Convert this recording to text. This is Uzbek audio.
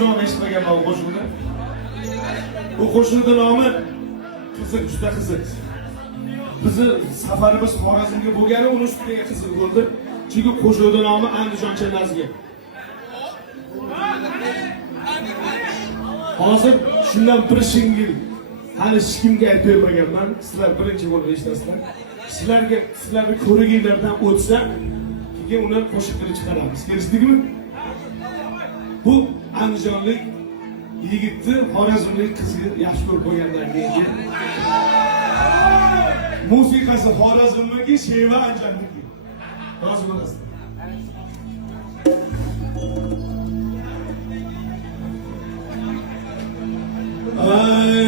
Andijon eshitmaganman bu qo'shiqni. Bu qo'shiqning nomi qiziq, juda qiziq. Bizni safarimiz Xorazmga bo'lgani uni ustiga qiziq bo'ldi. Chunki qo'shiqning nomi Andijon challasiga. Hozir shundan bir shingil hali hech kimga aytib bermaganman. Sizlar birinchi bo'lib eshitasizlar. Sizlarni ko'riginglardan o'tsa, keyin uni qo'shiq qilib chiqaramiz. Kelishdikmi? Bu andijonlik yigitni Xorazmlik qiziga yaxshi ko'rib qo'ygandan keyin musiqasi Xorazmniki, Sheva Anjonniki. Rozi bo'lasizlar. Ay